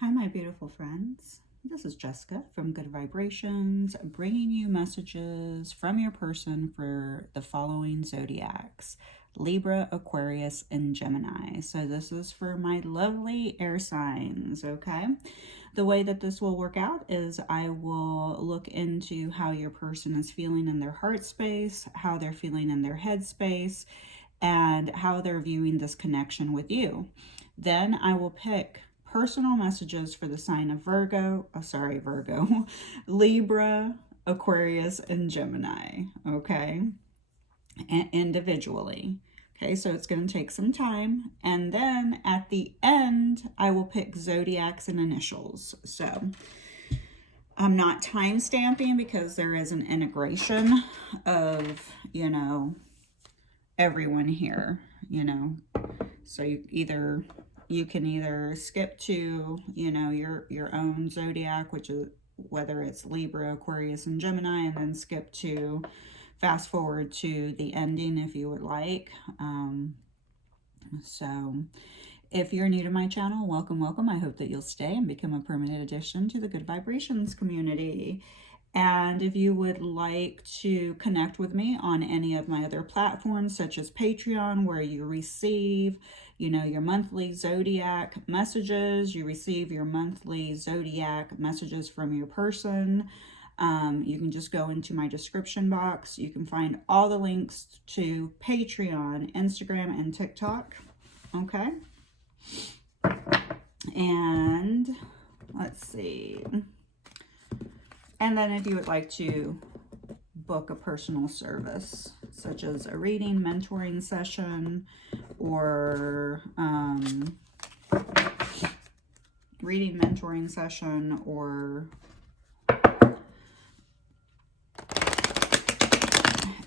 Hi, my beautiful friends. This is Jessica from Good Vibrations, bringing you messages from your person for the following zodiacs: Libra, Aquarius, and Gemini. So this is for my lovely air signs, okay? The way that this will work out is I will look into how your person is feeling in their heart space, how they're feeling in their head space, and how they're viewing this connection with you. Then I will pick personal messages for the sign of Virgo, Libra, Aquarius, and Gemini, okay? Individually. Okay, so it's going to take some time. And then at the end, I will pick zodiacs and initials. So I'm not time stamping because there is an integration of, everyone here, So you can either skip to, your own zodiac, which is whether it's Libra, Aquarius, and Gemini, and then skip to fast forward to the ending if you would like. So if you're new to my channel, welcome. I hope that you'll stay and become a permanent addition to the Good Vibrations community. And if you would like to connect with me on any of my other platforms, such as Patreon, where you receive, your monthly zodiac messages, you receive your monthly zodiac messages from your person, you can just go into my description box. You can find all the links to Patreon, Instagram, and TikTok. Okay. And let's see. And then if you would like to book a personal service, such as a reading, mentoring session, or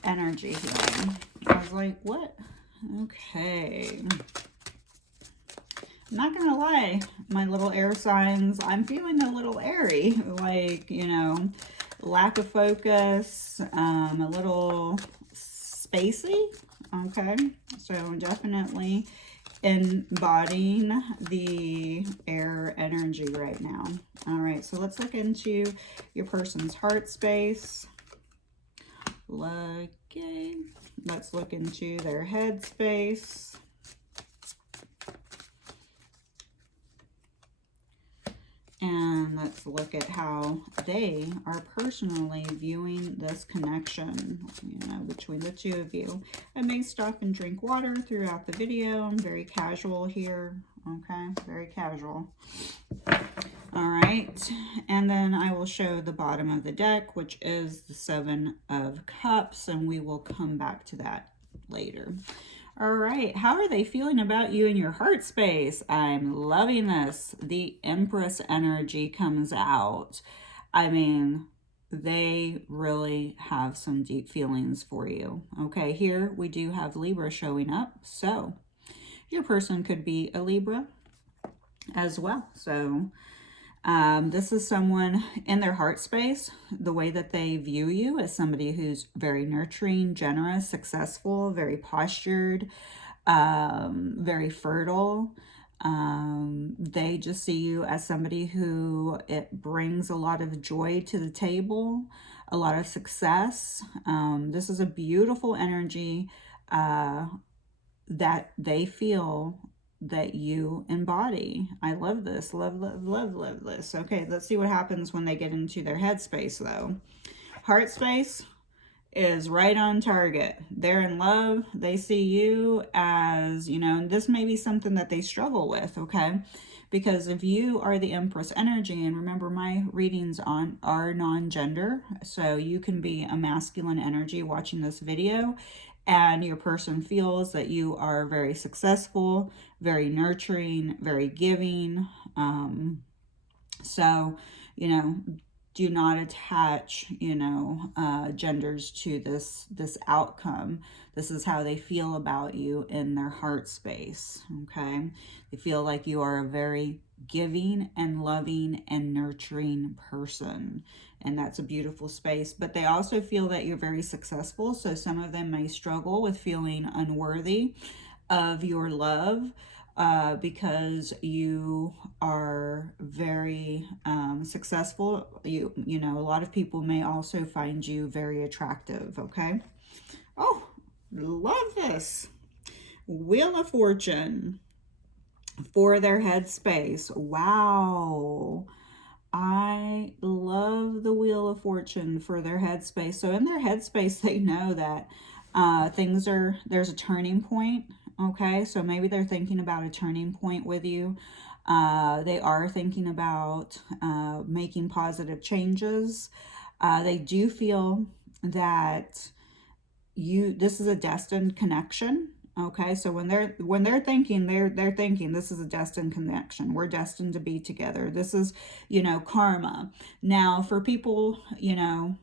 energy healing. I was like, what? Okay. I'm not gonna lie, my little air signs, I'm feeling a little airy, like, lack of focus, a little spacey, okay? So definitely embodying the air energy right now. All right, so let's look into your person's heart space. Let's look into their head space. And let's look at how they are personally viewing this connection, between the two of you. I may stop and drink water throughout the video. I'm very casual here, okay? Very casual. All right, and then I will show the bottom of the deck, which is the Seven of Cups, and we will come back to that later. All right, how are they feeling about you in your heart space? I'm loving this. The Empress energy comes out. I mean, they really have some deep feelings for you. Okay, here we do have Libra showing up. So your person could be a Libra as well. So this is someone in their heart space. The way that they view you as somebody who's very nurturing, generous, successful, very postured, very fertile. They just see you as somebody who it brings a lot of joy to the table, a lot of success. This is a beautiful energy that they feel that you embody. I love this. Love this. Okay, let's see what happens when they get into their head space, though. Heart space is right on target. They're in love. They see you as, and this may be something that they struggle with, okay? Because if you are the Empress energy, and remember my readings are non-gender, so you can be a masculine energy watching this video, and your person feels that you are very successful, very nurturing, very giving. So, do not attach, genders to this outcome. This is how they feel about you in their heart space, okay? They feel like you are a very giving and loving and nurturing person, and that's a beautiful space. But they also feel that you're very successful, so some of them may struggle with feeling unworthy of your love, because you are very successful. You know, a lot of people may also find you very attractive, okay? Oh, love this. Wheel of Fortune for their headspace. Wow. I love the Wheel of Fortune for their headspace. So in their headspace, they know that there's a turning point. Okay, so maybe they're thinking about a turning point with you. They are thinking about making positive changes. They do feel that this is a destined connection. Okay, so when they're thinking, they're thinking this is a destined connection. We're destined to be together. This is, you know, karma. Now, for people, you know,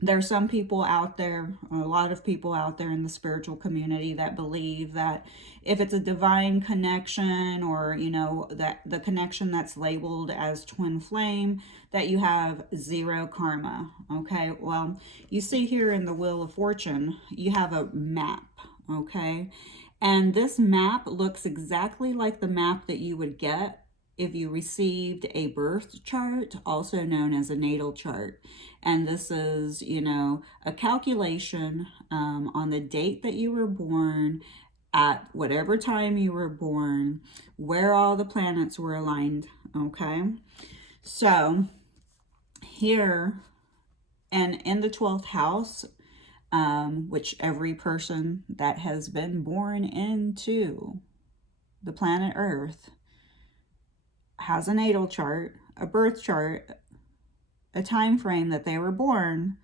there's some people out there, a lot of people out there in the spiritual community that believe that if it's a divine connection, or, you know, that the connection that's labeled as twin flame, that you have zero karma. Okay, well, you see here in the Wheel of Fortune, you have a map. Okay, and this map looks exactly like the map that you would get if you received a birth chart, also known as a natal chart. And this is, you know, a calculation on the date that you were born, at whatever time you were born, where all the planets were aligned. Okay, so here, and in the 12th house, which every person that has been born into the planet Earth has a natal chart, a birth chart, a time frame that they were born.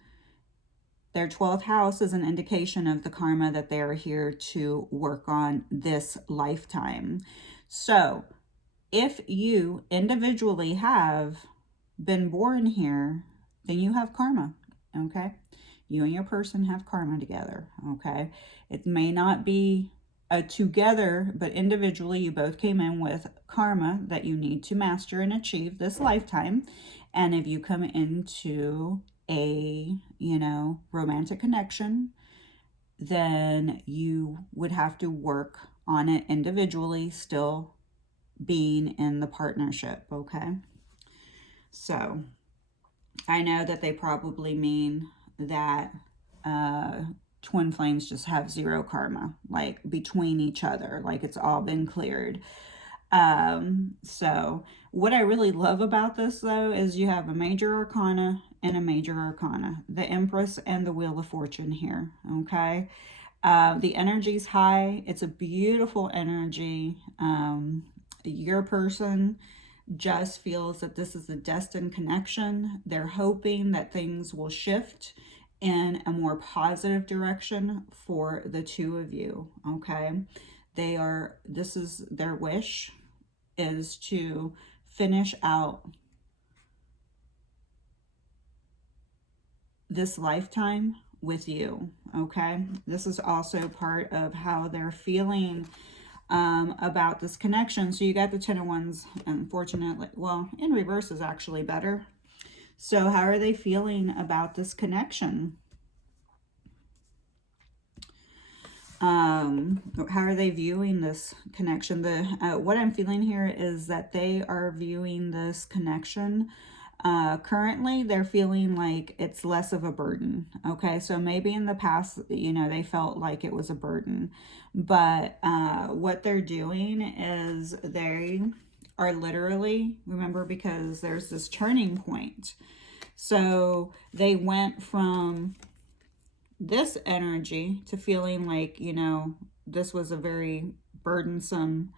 Their 12th house is an indication of the karma that they are here to work on this lifetime. So if you individually have been born here, then you have karma. Okay, you and your person have karma together. Okay, it may not be together, but individually you both came in with karma that you need to master and achieve this lifetime. And if you come into a, you know, romantic connection, then you would have to work on it individually, still being in the partnership. Okay, so I know that they probably mean that twin flames just have zero karma, like between each other, like it's all been cleared. So what I really love about this, though, is you have a major arcana and a major arcana, the Empress and the Wheel of Fortune here. Okay, the energy's high. It's a beautiful energy. Your person just feels that this is a destined connection. They're hoping that things will shift in a more positive direction for the two of you. Okay, this is their wish, is to finish out this lifetime with you. Okay, this is also part of how they're feeling about this connection. So you got the Ten of Wands, unfortunately. Well, in reverse is actually better. So how are they feeling about this connection? How are they viewing this connection? What I'm feeling here is that they are viewing this connection. Currently, they're feeling like it's less of a burden. Okay, so maybe in the past, you know, they felt like it was a burden. But what they're doing is they are literally, remember, because there's this turning point. So they went from this energy to feeling like, you know, this was a very burdensome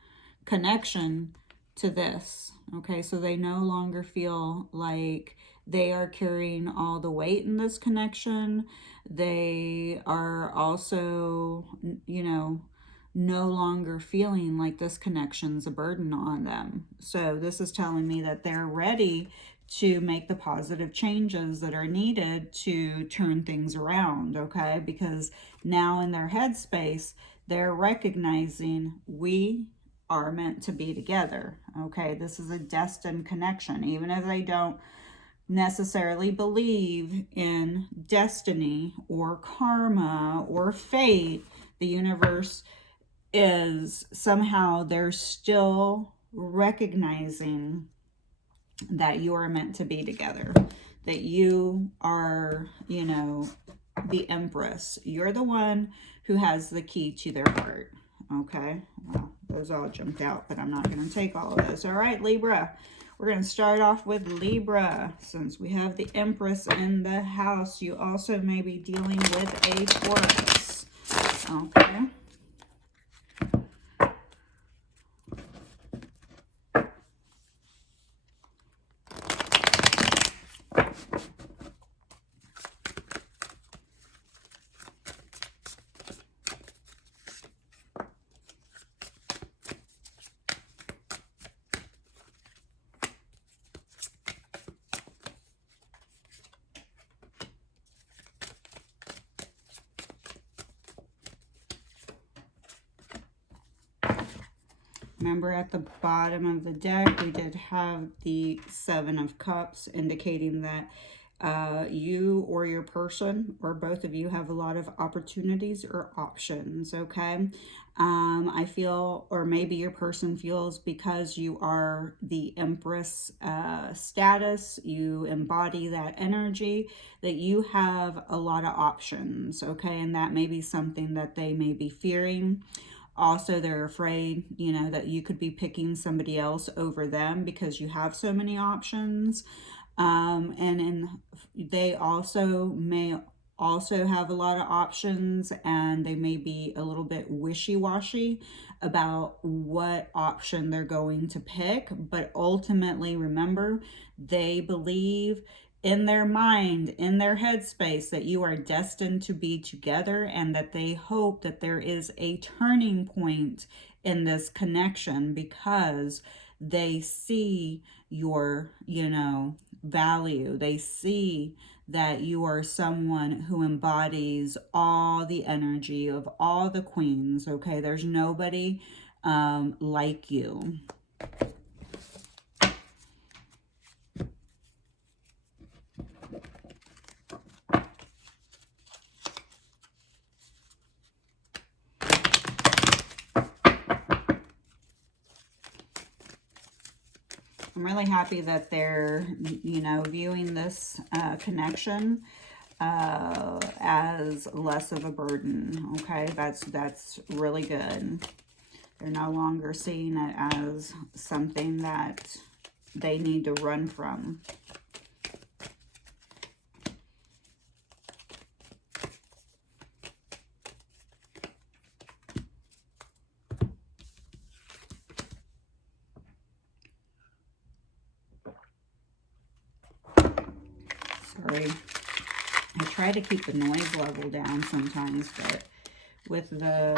connection to this. Okay, so they no longer feel like they are carrying all the weight in this connection. They are also, you know, no longer feeling like this connection's a burden on them. So this is telling me that they're ready to make the positive changes that are needed to turn things around. Okay, because now in their headspace, they're recognizing we are meant to be together. Okay, this is a destined connection. Even if they don't necessarily believe in destiny or karma or fate, the universe is somehow they're still recognizing that you are meant to be together, that you are, you know, the Empress. You're the one who has the key to their heart. Okay, well, those all jumped out, but I'm not going to take all of those. All right, Libra. We're going to start off with Libra. Since we have the Empress in the house, you also may be dealing with a Taurus. Okay. Remember, at the bottom of the deck, we did have the Seven of Cups, indicating that you or your person, or both of you, have a lot of opportunities or options, okay? I feel, or maybe your person feels, because you are the Empress status, you embody that energy, that you have a lot of options, okay? And that may be something that they may be fearing. Also, they're afraid, you know, that you could be picking somebody else over them because you have so many options. They also may also have a lot of options, and they may be a little bit wishy-washy about what option they're going to pick. But ultimately, remember, they believe in their mind, in their headspace, that you are destined to be together, and that they hope that there is a turning point in this connection, because they see your, you know, value. They see that you are someone who embodies all the energy of all the queens, okay? There's nobody like you. I'm really happy that they're, you know, viewing this connection as less of a burden. Okay, that's really good. They're no longer seeing it as something that they need to run from. Sorry. I try to keep the noise level down sometimes, but with the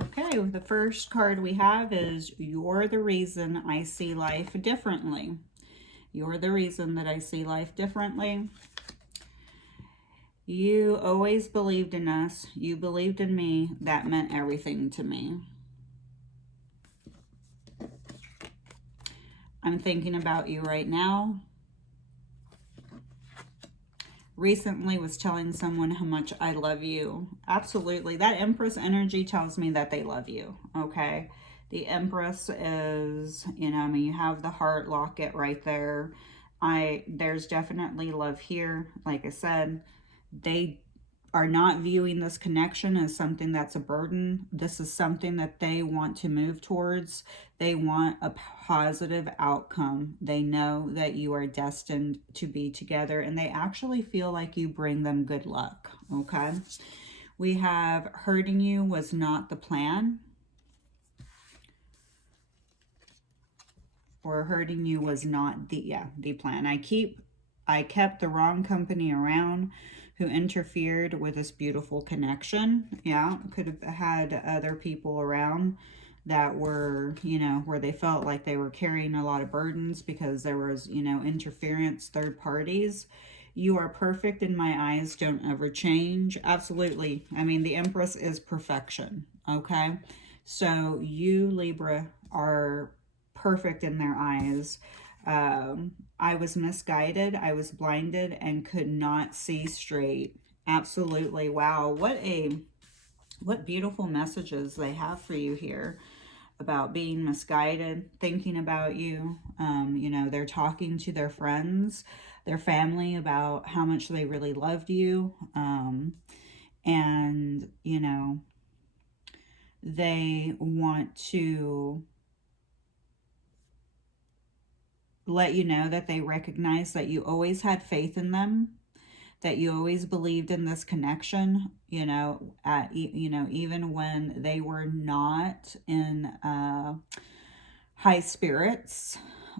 okay, the first card we have is "You're the reason I see life differently." You're the reason that I see life differently. You always believed in us. You believed in me. That meant everything to me. I'm thinking about you right now. Recently was telling someone how much I love you. Absolutely. That Empress energy tells me that they love you, okay? The Empress is, you know, I mean, you have the heart locket right there. There's definitely love here. Like I said, they are not viewing this connection as something that's a burden. This is something that they want to move towards. They want a positive outcome. They know that you are destined to be together, and they actually feel like you bring them good luck, okay? We have hurting you was not the plan, or hurting you was not the plan. I kept the wrong company around who interfered with this beautiful connection. Yeah, could have had other people around that were, you know, where they felt like they were carrying a lot of burdens because there was, you know, interference, third parties. You are perfect in my eyes. Don't ever change. Absolutely. I mean, the Empress is perfection. Okay. So you, Libra, are perfect in their eyes. I was misguided. I was blinded and could not see straight. Absolutely. Wow. What beautiful messages they have for you here about being misguided, thinking about you. You know, they're talking to their friends, their family about how much they really loved you. And, you know, they want to let you know that they recognize that you always had faith in them, that you always believed in this connection, you know, even when they were not in high spirits,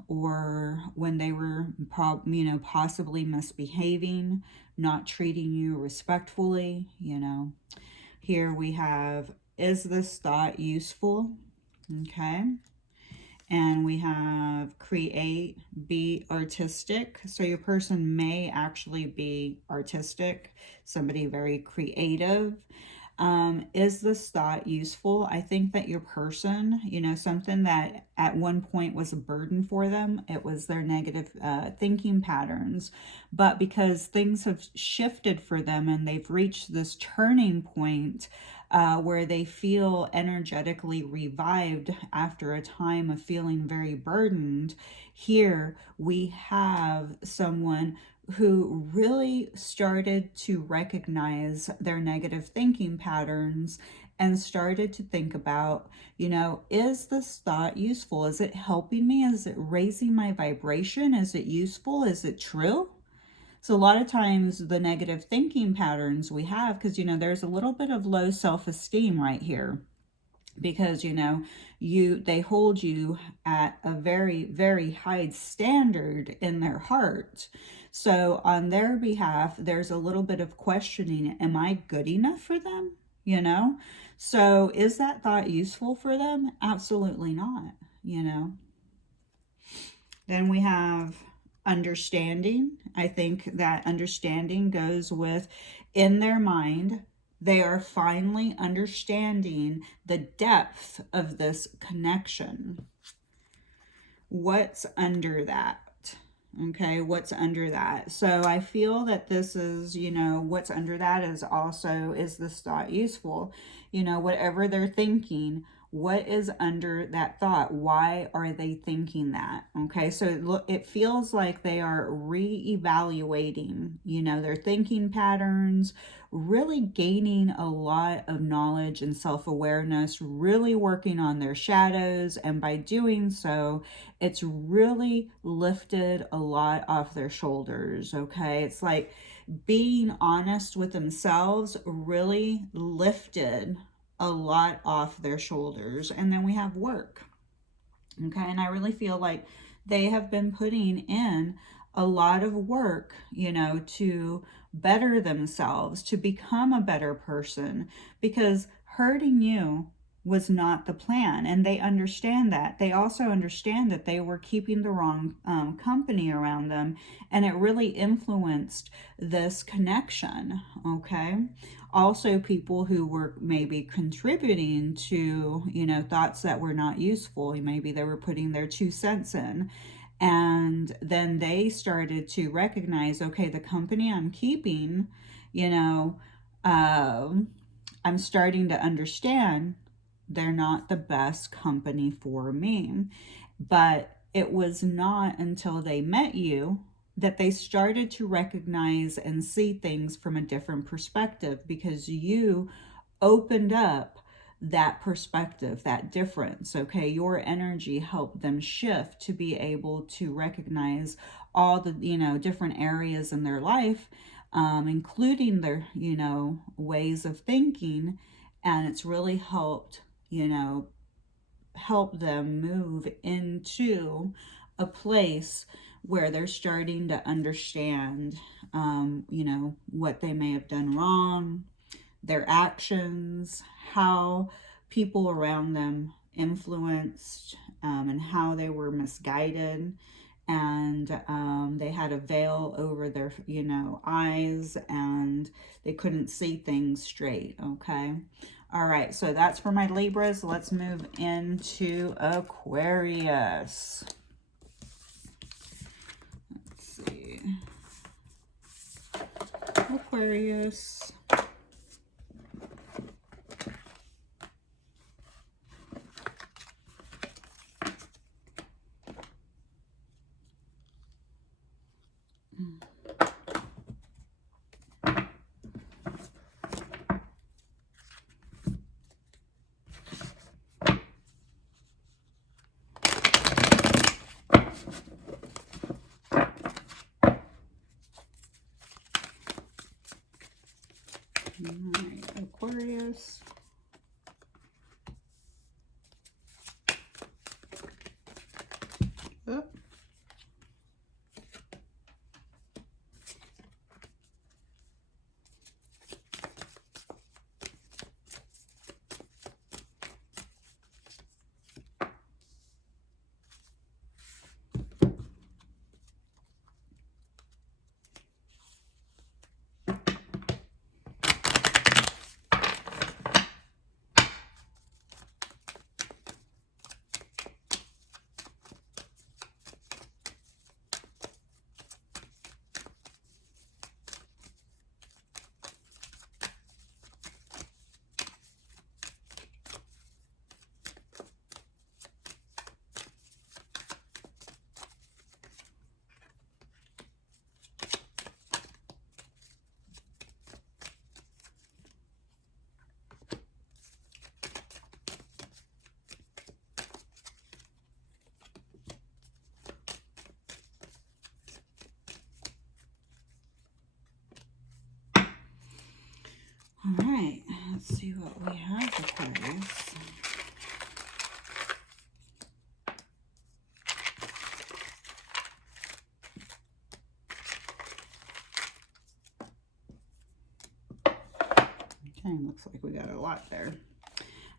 or when they were possibly misbehaving, not treating you respectfully. You know, here we have, is this thought useful? Okay. And we have create, be artistic. So your person may actually be artistic, somebody very creative. Is this thought useful? I think that your person, you know, something that at one point was a burden for them, it was their negative thinking patterns. But because things have shifted for them and they've reached this turning point where they feel energetically revived after a time of feeling very burdened, here we have someone who really started to recognize their negative thinking patterns and started to think about, you know, is this thought useful? Is it helping me? Is it raising my vibration? Is it useful? Is it true? So a lot of times the negative thinking patterns we have, because, you know, there's a little bit of low self-esteem right here, because, you know, they hold you at a very, very high standard in their heart. So on their behalf, there's a little bit of questioning, am I good enough for them? You know, so is that thought useful for them? Absolutely not, you know. Then we have understanding. I think that understanding goes with, in their mind, they are finally understanding the depth of this connection. What's under that? Okay, what's under that? So I feel that this is, you know, what's under that is also, is this thought useful? You know, whatever they're thinking, what is under that thought? Why are they thinking that? Okay, so it feels like they are re-evaluating, you know, their thinking patterns, really gaining a lot of knowledge and self-awareness, really working on their shadows. And by doing so, it's really lifted a lot off their shoulders. Okay, it's like being honest with themselves really lifted a lot off their shoulders. And then we have work. Okay, and I really feel like they have been putting in a lot of work, you know, to better themselves, to become a better person, because hurting you was not the plan. And they understand that. They also understand that they were keeping the wrong company around them, and it really influenced this connection. Okay, also people who were maybe contributing to, you know, thoughts that were not useful. Maybe they were putting their 2 cents in, and then they started to recognize, okay, the company I'm keeping, you know, I'm starting to understand they're not the best company for me. But it was not until they met you that they started to recognize and see things from a different perspective, because you opened up that perspective, that difference. Okay, your energy helped them shift to be able to recognize all the, you know, different areas in their life, including their, you know, ways of thinking. And it's really helped, you know, help them move into a place where they're starting to understand, you know, what they may have done wrong, their actions, how people around them influenced, and how they were misguided. and they had a veil over their, you know, eyes, and they couldn't see things straight, okay? All right, so that's for my Libras. Let's move into Aquarius. Let's see. Aquarius. All right, Aquarius. Oh. All right, let's see what we have, Aquarius. Okay, looks like we got a lot there.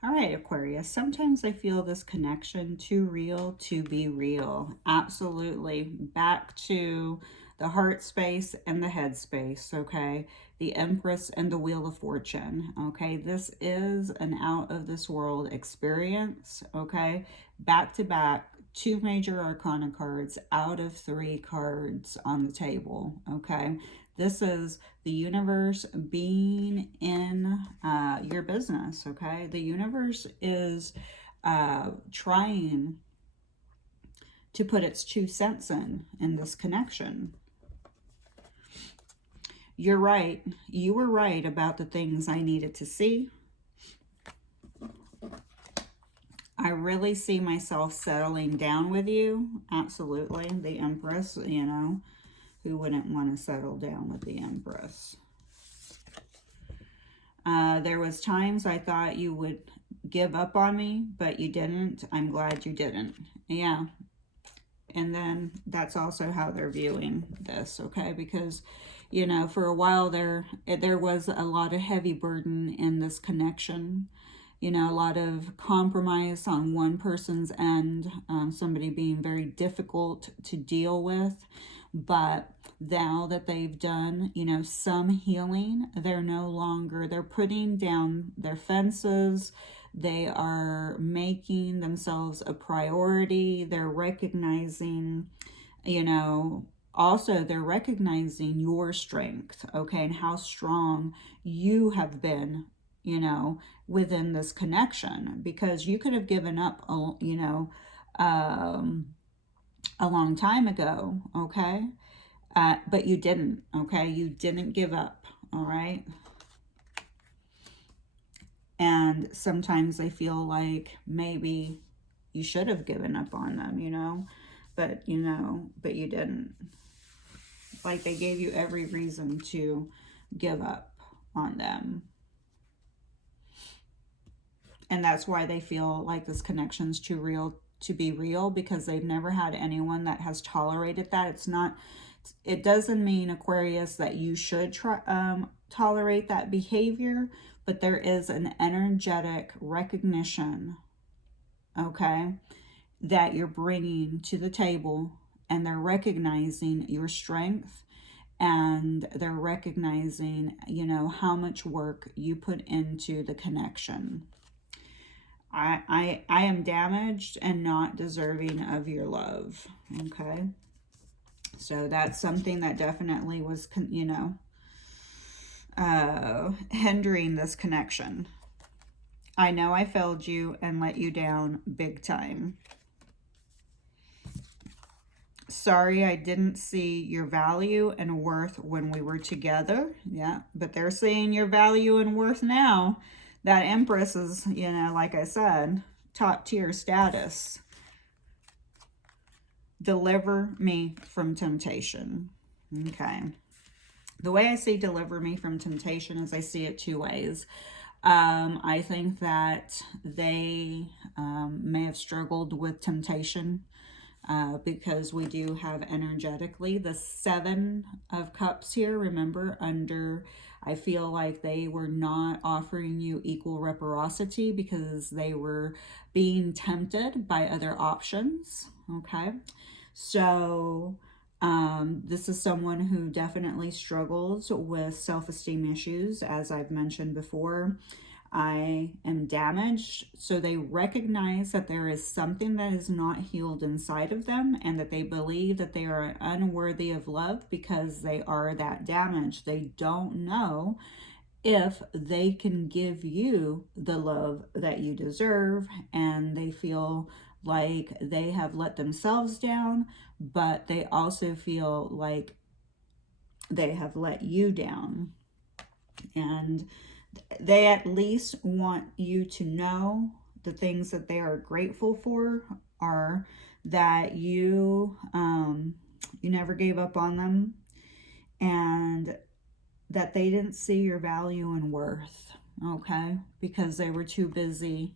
All right, Aquarius, sometimes I feel this connection too real to be real. Absolutely. Back to the heart space and the head space, okay? The Empress and the Wheel of Fortune, okay? This is an out of this world experience, okay? Back to back, 2 major arcana cards out of 3 cards on the table, okay? This is the universe being in your business, okay? The universe is trying to put its 2 cents in this connection. You're right. You were right about the things I needed to see. I really see myself settling down with you. Absolutely. The Empress, you know, who wouldn't want to settle down with the Empress? There was times I thought you would give up on me, but you didn't. I'm glad you didn't. Yeah. And then that's also how they're viewing this, okay? Because, you know, for a while there was a lot of heavy burden in this connection. You know, a lot of compromise on one person's end, somebody being very difficult to deal with. But now that they've done, you know, some healing, they're putting down their fences. They are making themselves a priority. They're recognizing, you know, also they're recognizing your strength, okay, and how strong you have been, you know, within this connection, because you could have given up, you know, a long time ago, okay? But you didn't, okay? You didn't give up, all right? And sometimes I feel like maybe you should have given up on them, you know? But you didn't. Like, they gave you every reason to give up on them. And that's why they feel like this connection's too real to be real, because they've never had anyone that has tolerated that. It doesn't mean, Aquarius, that you should tolerate that behavior, but there is an energetic recognition, okay, that you're bringing to the table, and they're recognizing your strength, and they're recognizing, you know, how much work you put into the connection. I am damaged and not deserving of your love. Okay. So that's something that definitely was, you know, hindering this connection. I know I failed you and let you down big time. Sorry, I didn't see your value and worth when we were together. Yeah, but they're seeing your value and worth now. That Empress is, you know, like I said, top tier status. Deliver me from temptation. Okay. The way I see deliver me from temptation is I see it two ways. I think that they may have struggled with temptation because we do have energetically the Seven of Cups here. Remember, under, I feel like they were not offering you equal reciprocity because they were being tempted by other options. Okay, so this is someone who definitely struggles with self-esteem issues, as I've mentioned before. I am damaged. So they recognize that there is something that is not healed inside of them, and that they believe that they are unworthy of love because they are that damaged. They don't know if they can give you the love that you deserve, and they feel like they have let themselves down, but they also feel like they have let you down. And they at least want you to know the things that they are grateful for are that you never gave up on them, and that they didn't see your value and worth, okay? Because they were too busy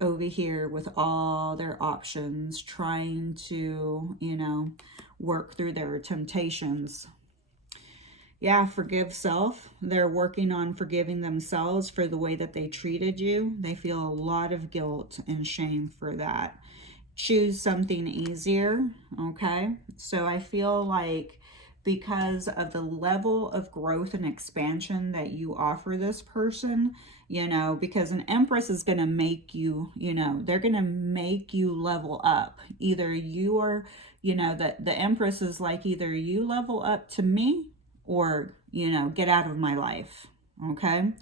over here with all their options, trying to, you know, work through their temptations. Yeah, forgive self. They're working on forgiving themselves for the way that they treated you. They feel a lot of guilt and shame for that. Choose something easier, okay? So I feel like because of the level of growth and expansion that you offer this person, you know, because an Empress is going to make you, you know, they're going to make you level up. Either you are, you know, the Empress is like, either you level up to me, or, you know, get out of my life, okay?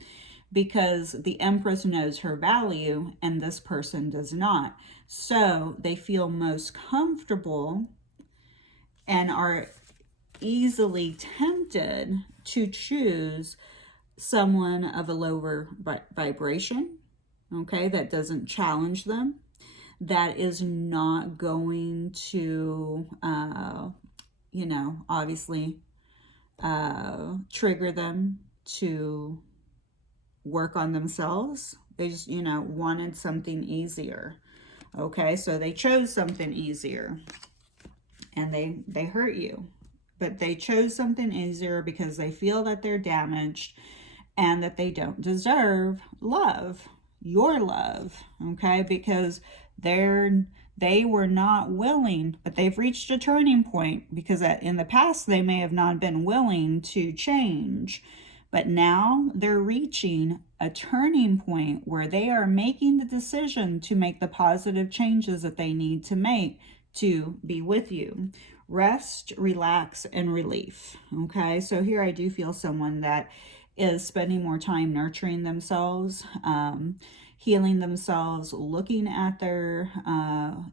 Because the Empress knows her value and this person does not. So they feel most comfortable and are easily tempted to choose someone of a lower vibration, okay, that doesn't challenge them, that is not going to, you know, obviously trigger them to work on themselves. They just, you know, wanted something easier. Okay, so they chose something easier, and they hurt you, but they chose something easier because they feel that they're damaged and that they don't deserve love, your love. Okay, because they were not willing, but they've reached a turning point, because in the past they may have not been willing to change, but now they're reaching a turning point where they are making the decision to make the positive changes that they need to make to be with you. Rest, relax, and relief. Okay, so here I do feel someone that is spending more time nurturing themselves, healing themselves, looking at their,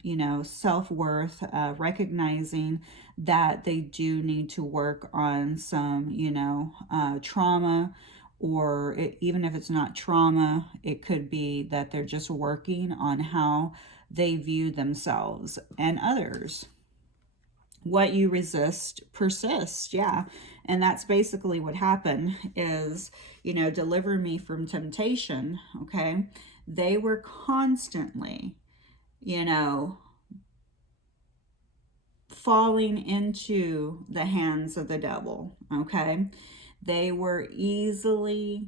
you know, self-worth, recognizing that they do need to work on some, you know, trauma, or even if it's not trauma, it could be that they're just working on how they view themselves and others. What you resist persists. Yeah. And that's basically what happened is, you know, deliver me from temptation. Okay. They were constantly, you know, falling into the hands of the devil. Okay. They were easily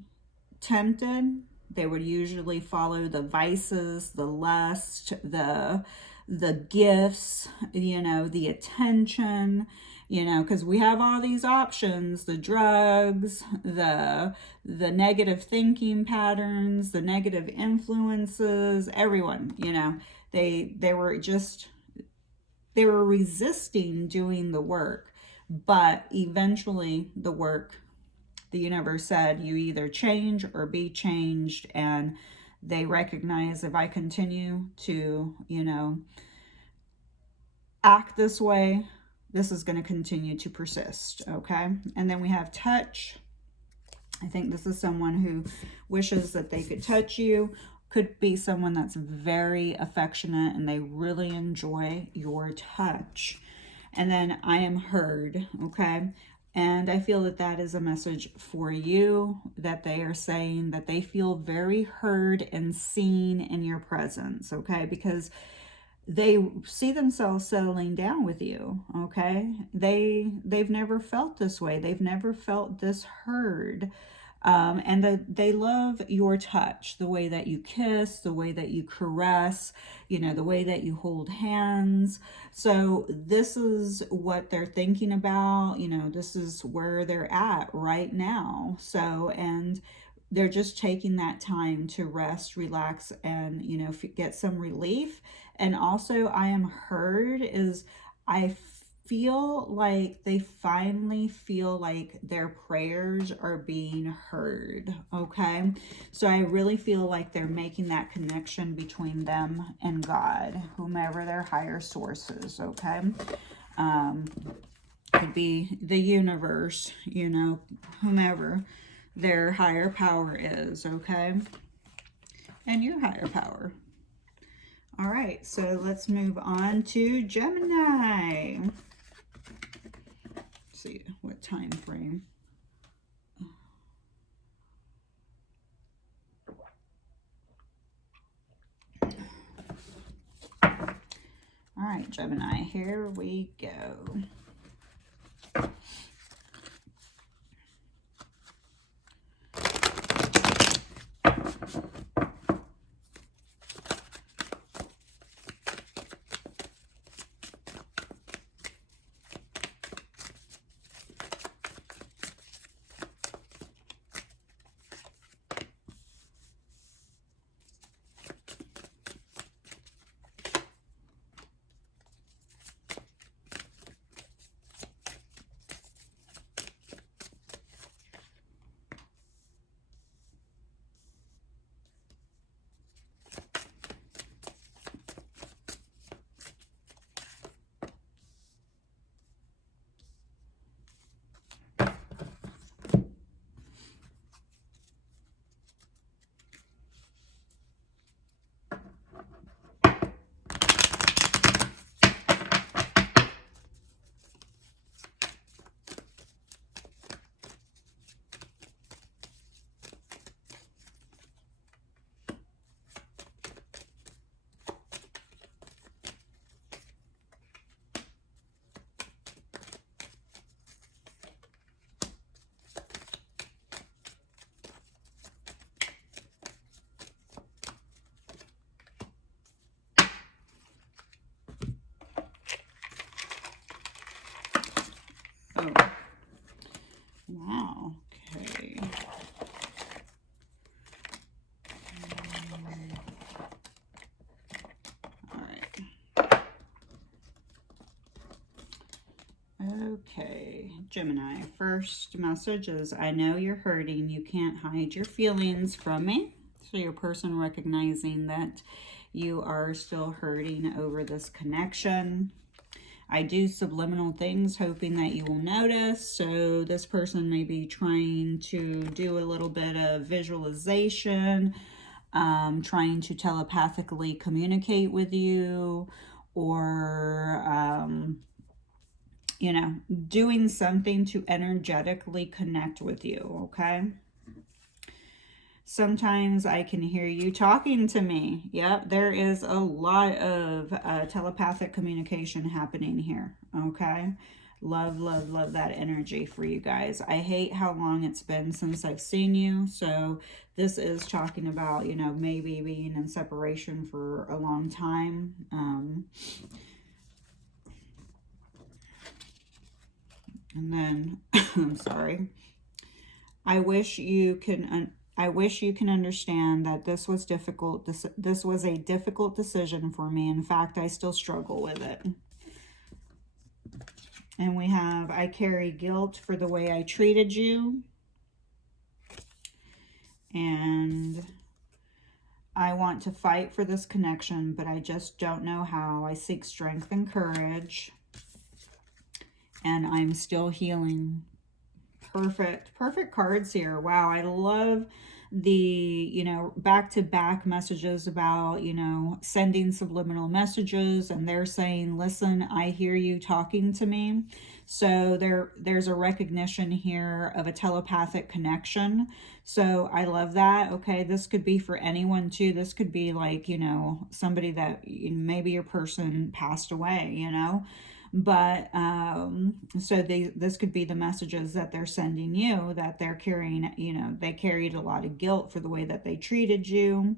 tempted. They would usually follow the vices, the lust, the the gifts, you know, the attention, you know, because we have all these options, the drugs, the negative thinking patterns, the negative influences, everyone, you know, they were resisting doing the work, but eventually the universe said, you either change or be changed. And they recognize, if I continue to, you know, act this way, this is going to continue to persist. Okay. And then we have touch. I think this is someone who wishes that they could touch you. Could be someone that's very affectionate and they really enjoy your touch. And then I am heard. Okay. And I feel that that is a message for you, that they are saying that they feel very heard and seen in your presence. Okay. Because they see themselves settling down with you. Okay. They've never felt this way. They've never felt this heard. And they love your touch, the way that you kiss, the way that you caress, you know, the way that you hold hands. So this is what they're thinking about, you know, this is where they're at right now. So, and they're just taking that time to rest, relax, and, you know, get some relief. And also, I am heard is I feel like they finally feel like their prayers are being heard. Okay. So I really feel like they're making that connection between them and God, whomever their higher source is. Okay. Could be the universe, you know, whomever their higher power is. Okay. And your higher power. All right. So let's move on to Gemini. See what time frame. All right, Gemini, here we go. Oh, wow. Okay. All right. Okay, Gemini, first message is, I know you're hurting. You can't hide your feelings from me. So your person recognizing that you are still hurting over this connection. I do subliminal things hoping that you will notice. So this person may be trying to do a little bit of visualization, trying to telepathically communicate with you, or, you know, doing something to energetically connect with you, okay? Sometimes I can hear you talking to me. Yep, there is a lot of telepathic communication happening here, okay? Love, love, love that energy for you guys. I hate how long it's been since I've seen you. So this is talking about, you know, maybe being in separation for a long time. And then, I'm sorry. I wish you can understand that this was difficult. This was a difficult decision for me. In fact, I still struggle with it. And we have, I carry guilt for the way I treated you. And I want to fight for this connection, but I just don't know how. I seek strength and courage. And I'm still healing. Perfect. Perfect cards here. Wow, I love the, you know, back-to-back messages about, you know, sending subliminal messages, and they're saying, listen, I hear you talking to me. So there's a recognition here of a telepathic connection. So I love that. Okay, this could be for anyone too. This could be like, you know, somebody that maybe your person passed away, you know. But so this could be the messages that they're sending you, that they're carrying, you know, they carried a lot of guilt for the way that they treated you.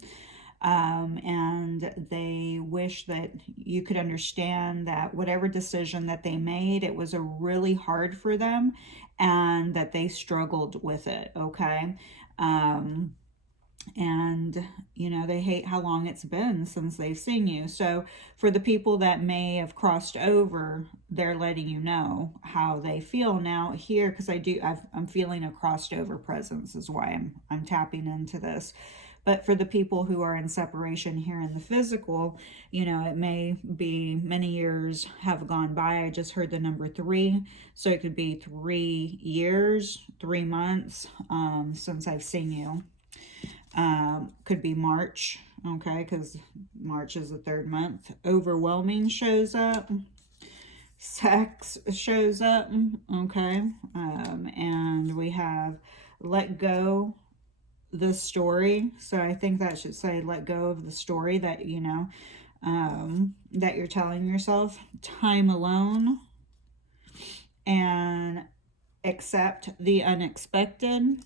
And they wish that you could understand that whatever decision that they made, it was a really hard for them, and that they struggled with it. Okay. And you know, they hate how long it's been since they've seen you. So for the people that may have crossed over, they're letting you know how they feel now here, because I'm feeling a crossed over presence is why I'm tapping into this. But for the people who are in separation here in the physical, you know, it may be many years have gone by. I just heard the number 3. So it could be 3 years, 3 months since I've seen you. Could be March, okay, because March is the 3rd month. Overwhelming shows up. Sex shows up, okay. And we have let go the story. So I think that should say let go of the story that, you know, that you're telling yourself. Time alone. And accept the unexpected.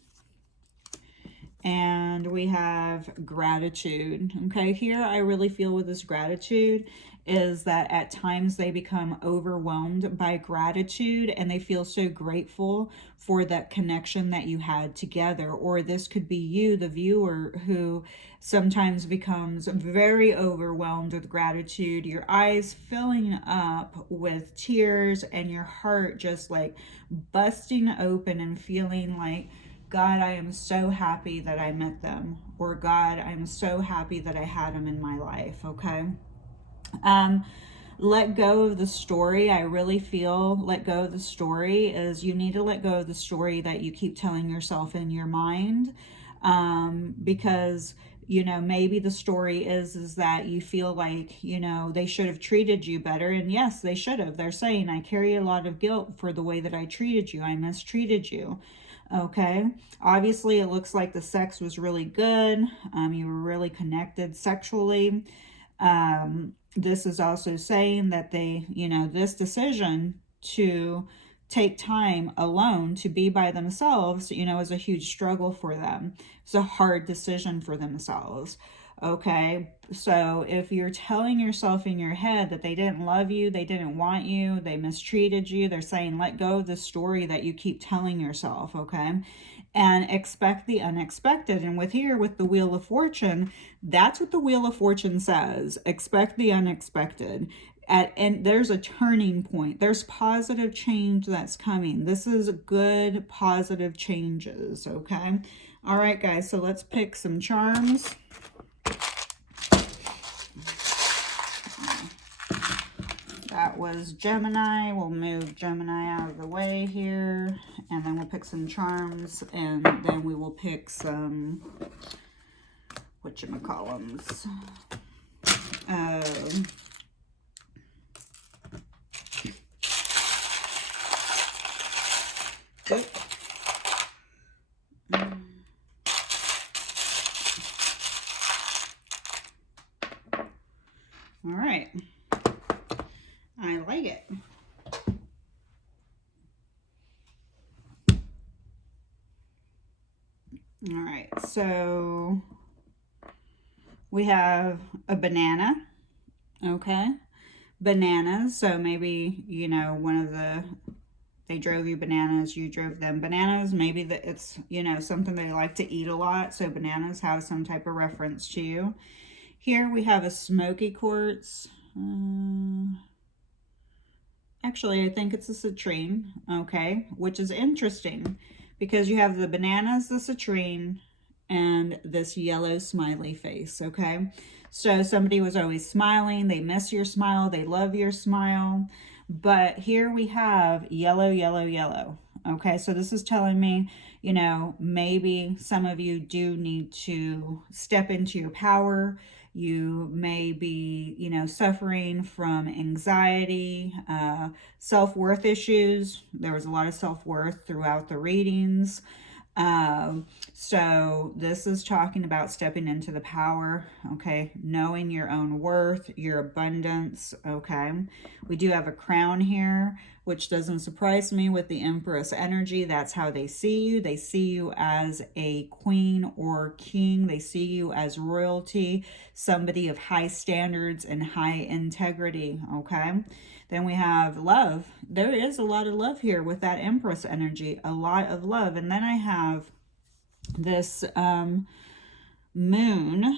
And we have gratitude. Okay, here I really feel with this gratitude is that at times they become overwhelmed by gratitude, and they feel so grateful for that connection that you had together. Or this could be you, the viewer, who sometimes becomes very overwhelmed with gratitude, your eyes filling up with tears and your heart just like busting open and feeling like, God, I am so happy that I met them. Or God, I'm so happy that I had them in my life, okay? Let go of the story. I really feel let go of the story is you need to let go of the story that you keep telling yourself in your mind. Because, you know, maybe the story is that you feel like, you know, they should have treated you better. And yes, they should have. They're saying, I carry a lot of guilt for the way that I treated you. I mistreated you. Okay, obviously it looks like the sex was really good. You were really connected sexually. This is also saying that they, you know, this decision to take time alone to be by themselves, you know, is a huge struggle for them. It's a hard decision for themselves. Okay, so if you're telling yourself in your head that they didn't love you, they didn't want you, they mistreated you, they're saying let go of the story that you keep telling yourself, okay? And expect the unexpected. And with the Wheel of Fortune, that's what the Wheel of Fortune says. Expect the unexpected. And there's a turning point. There's positive change that's coming. This is good, positive changes, okay? All right, guys, so let's pick some charms. That was Gemini. We'll move Gemini out of the way here. And then we'll pick some charms. And then we will pick some, whatchamacallums. Good. All right. I like it. All right, so we have a banana, okay? Bananas, so maybe, you know, they drove you bananas, you drove them bananas. Maybe that it's, you know, something they like to eat a lot, so bananas have some type of reference to you. Here we have a smoky quartz. Actually, I think it's a citrine, okay, which is interesting because you have the bananas, the citrine, and this yellow smiley face, okay? So somebody was always smiling. They miss your smile. They love your smile. But here we have yellow, yellow, yellow. Okay, so this is telling me, you know, maybe some of you do need to step into your power. You may be, you know, suffering from anxiety, self-worth issues. There was a lot of self-worth throughout the readings. So this is talking about stepping into the power, okay, knowing your own worth, your abundance, okay. We do have a crown here, which doesn't surprise me with the Empress energy. That's how they see you. They see you as a queen or king. They see you as royalty, somebody of high standards and high integrity, okay. Then we have love. There is a lot of love here with that Empress energy, a lot of love. And then I have this moon,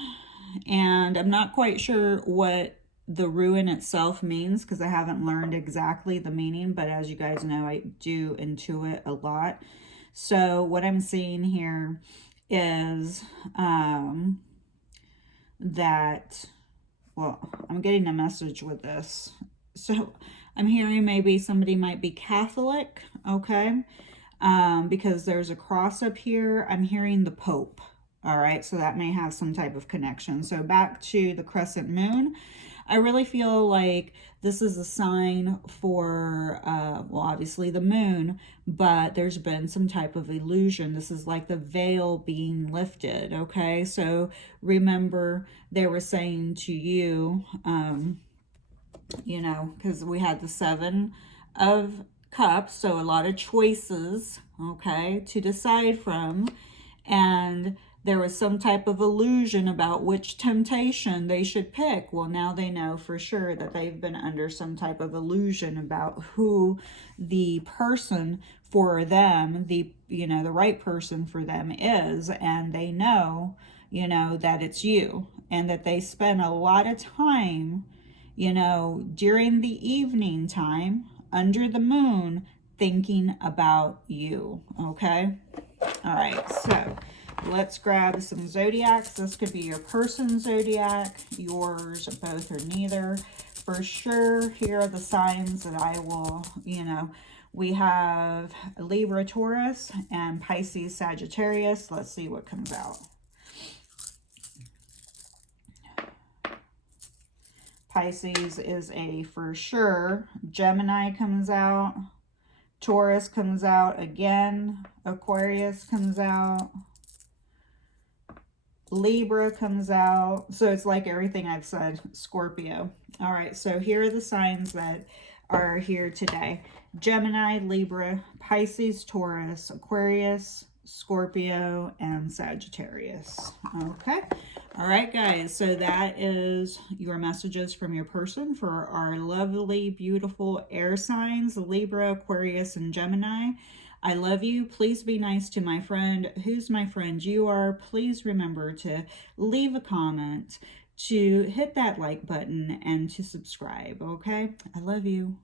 and I'm not quite sure what the ruin itself means because I haven't learned exactly the meaning, but as you guys know, I do intuit a lot. So what I'm seeing here is that, well, I'm getting a message with this. So I'm hearing maybe somebody might be Catholic, okay? Because there's a cross up here. I'm hearing the Pope, all right? So that may have some type of connection. So back to the crescent moon. I really feel like this is a sign for, well, obviously the moon, but there's been some type of illusion. This is like the veil being lifted, okay? So remember, they were saying to you, you know, because we had the 7 of Cups, so a lot of choices, okay, to decide from, and there was some type of illusion about which temptation they should pick. Well, now they know for sure that they've been under some type of illusion about who the person for them, the, you know, the right person for them is, and they know, you know, that it's you, and that they spend a lot of time, you know, during the evening time under the moon thinking about you, okay? All right, so let's grab some zodiacs. This could be your person's zodiac, yours, both or neither. For sure, here are the signs that I will, you know, we have Libra, Taurus, and Pisces, Sagittarius. Let's see what comes out. Pisces is a for sure. Gemini comes out. Taurus comes out again. Aquarius comes out. Libra comes out. So it's like everything I've said. Scorpio. All right, so here are the signs that are here today. Gemini, Libra, Pisces, Taurus, Aquarius, Scorpio, and Sagittarius. Okay. All right, guys. So that is your messages from your person for our lovely, beautiful air signs, Libra, Aquarius, and Gemini. I love you. Please be nice to my friend. Who's my friend? You are. Please remember to leave a comment, to hit that like button, and to subscribe. Okay. I love you.